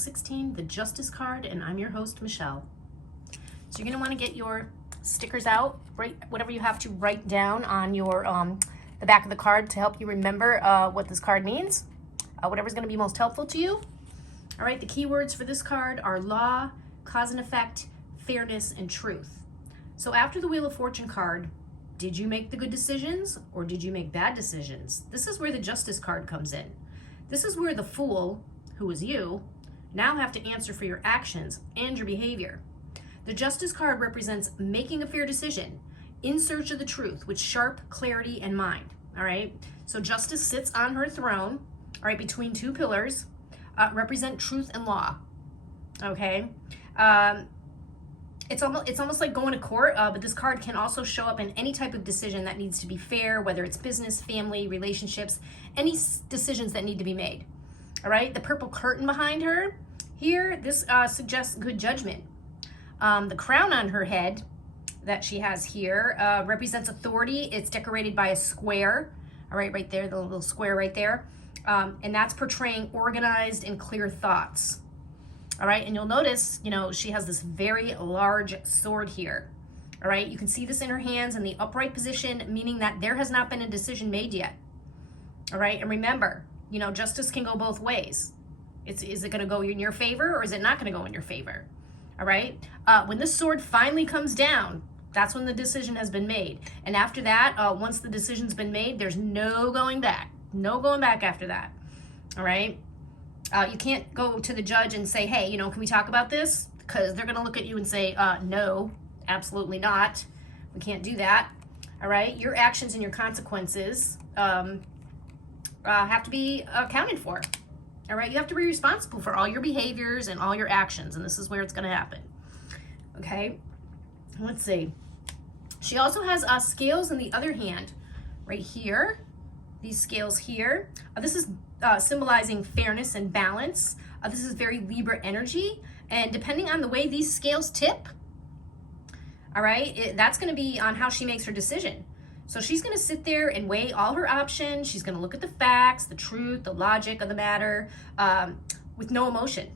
16, the Justice card, and I'm your host, Michelle. So you're going to want to get your stickers out, write whatever you have to write down on your the back of the card to help you remember what this card means, whatever's going to be most helpful to you. All right, the keywords for this card are law, cause and effect, fairness, and truth. So after the Wheel of Fortune card, did you make the good decisions or did you make bad decisions? This is where the Justice card comes in. This is where the Fool, who is you, now have to answer for your actions and your behavior. The Justice card represents making a fair decision in search of the truth with sharp clarity and mind. All right, so Justice sits on her throne, all right, between two pillars, represent truth and law. Okay, it's almost like going to court, but this card can also show up in any type of decision that needs to be fair, whether it's business, family, relationships, any decisions that need to be made. All right, the purple curtain behind her here, this suggests good judgment. The crown on her head that she has here represents authority. It's decorated by a square, all right, right there, the little square right there. And that's portraying organized and clear thoughts. All right, and you'll notice, she has this very large sword here. All right, you can see this in her hands in the upright position, meaning that there has not been a decision made yet. All right, and remember, justice can go both ways. Is it going to go in your favor or is it not going to go in your favor? All right, when this sword finally comes down, that's when the decision has been made. And after that, once the decision's been made, there's no going back. No going back after that. All right. You can't go to the judge and say, hey, can we talk about this? Because they're going to look at you and say, no, absolutely not. We can't do that. All right. Your actions and your consequences have to be accounted for. All right. You have to be responsible for all your behaviors and all your actions. And this is where it's going to happen. Okay. Let's see. She also has scales in the other hand right here. These scales here. This is symbolizing fairness and balance. This is very Libra energy. And depending on the way these scales tip, all right, that's going to be on how she makes her decision. So she's going to sit there and weigh all her options. She's going to look at the facts, the truth, the logic of the matter with no emotion,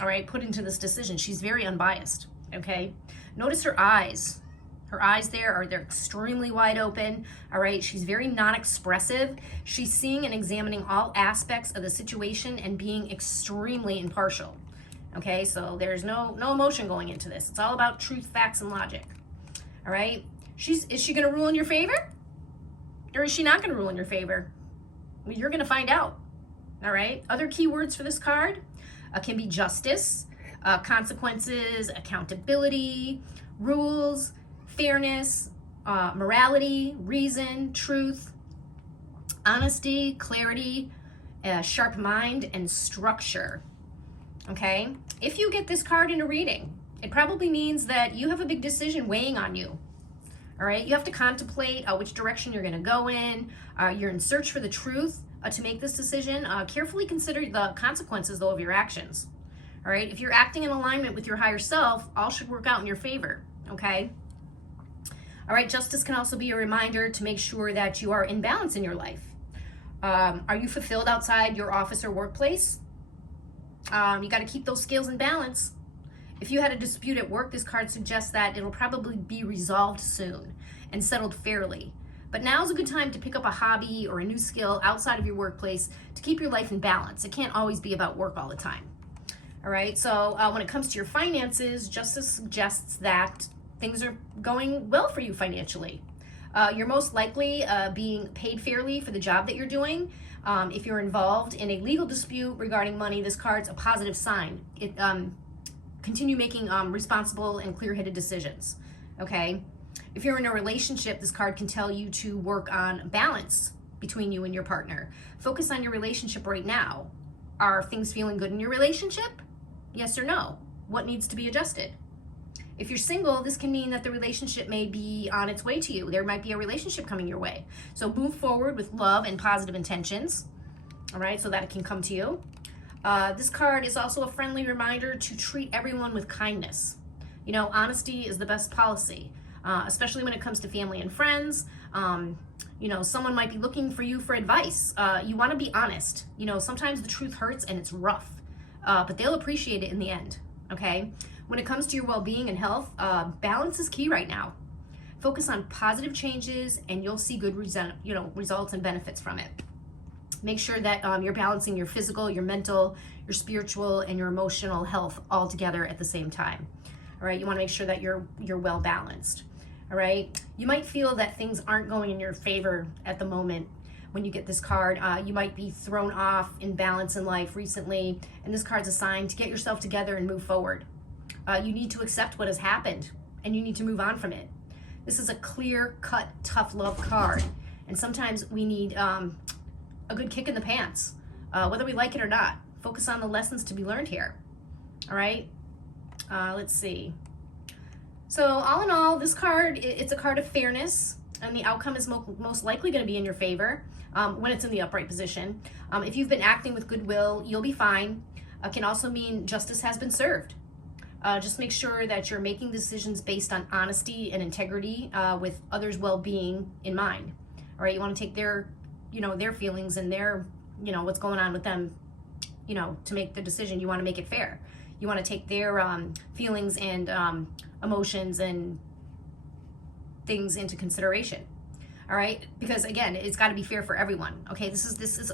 all right, put into this decision. She's very unbiased, okay? Notice her eyes. Her eyes they're extremely wide open, all right? She's very non-expressive. She's seeing and examining all aspects of the situation and being extremely impartial, okay? So there's no emotion going into this. It's all about truth, facts, and logic, all right? Is she gonna rule in your favor? Or is she not gonna rule in your favor? Well, you're gonna find out, all right? Other keywords for this card can be justice, consequences, accountability, rules, fairness, morality, reason, truth, honesty, clarity, sharp mind, and structure. Okay? If you get this card in a reading, it probably means that you have a big decision weighing on you. All right? You have to contemplate which direction you're going to go in. You're in search for the truth to make this decision. Carefully consider the consequences, though, of your actions. All right? If you're acting in alignment with your higher self, all should work out in your favor. Okay? All right, justice can also be a reminder to make sure that you are in balance in your life. Are you fulfilled outside your office or workplace? You got to keep those scales in balance. If you had a dispute at work, this card suggests that it'll probably be resolved soon and settled fairly. But now's a good time to pick up a hobby or a new skill outside of your workplace to keep your life in balance. It can't always be about work all the time. All right, so when it comes to your finances, justice suggests that things are going well for you financially. You're most likely being paid fairly for the job that you're doing. If you're involved in a legal dispute regarding money, this card's a positive sign. Continue making responsible and clear-headed decisions, okay? If you're in a relationship, this card can tell you to work on balance between you and your partner. Focus on your relationship right now. Are things feeling good in your relationship? Yes or no? What needs to be adjusted? If you're single, this can mean that the relationship may be on its way to you. There might be a relationship coming your way. So move forward with love and positive intentions, all right, so that it can come to you. This card is also a friendly reminder to treat everyone with kindness. Honesty is the best policy, especially when it comes to family and friends. Someone might be looking for you for advice. You want to be honest. Sometimes the truth hurts and it's rough. but they'll appreciate it in the end, okay? When it comes to your well-being and health, balance is key right now. Focus on positive changes and you'll see good results and benefits from it. Make sure that you're balancing your physical, your mental, your spiritual, and your emotional health all together at the same time. All right, you want to make sure that you're well balanced. All right, you might feel that things aren't going in your favor at the moment when you get this card. You might be thrown off in balance in life recently, and this card's a sign to get yourself together and move forward. You need to accept what has happened, and you need to move on from it. This is a clear-cut, tough love card, and sometimes we need a good kick in the pants, whether we like it or not. Focus on the lessons to be learned here. All right, let's see. So all in all, this card, it's a card of fairness, and the outcome is most likely going to be in your favor when it's in the upright position. If you've been acting with goodwill, you'll be fine. It can also mean justice has been served. Just make sure that you're making decisions based on honesty and integrity with others' well-being in mind. All right, you want to take their feelings and their, what's going on with them, to make the decision. You want to make it fair. You want to take their feelings and emotions and things into consideration. All right, because again, it's got to be fair for everyone. Okay, this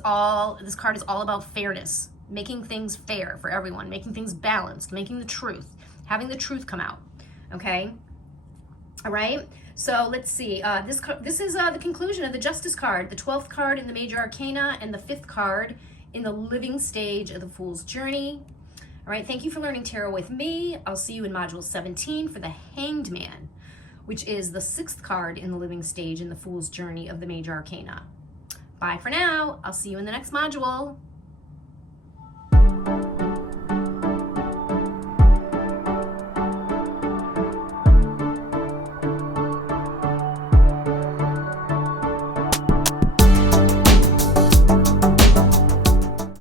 card is all about fairness, making things fair for everyone, making things balanced, making the truth, having the truth come out. Okay, all right. So let's see. This is the conclusion of the Justice card, the 12th card in the Major Arcana, and the 5th card in the living stage of the Fool's Journey. All right, thank you for learning tarot with me. I'll see you in Module 17 for the Hanged Man, which is the 6th card in the living stage in the Fool's Journey of the Major Arcana. Bye for now. I'll see you in the next module.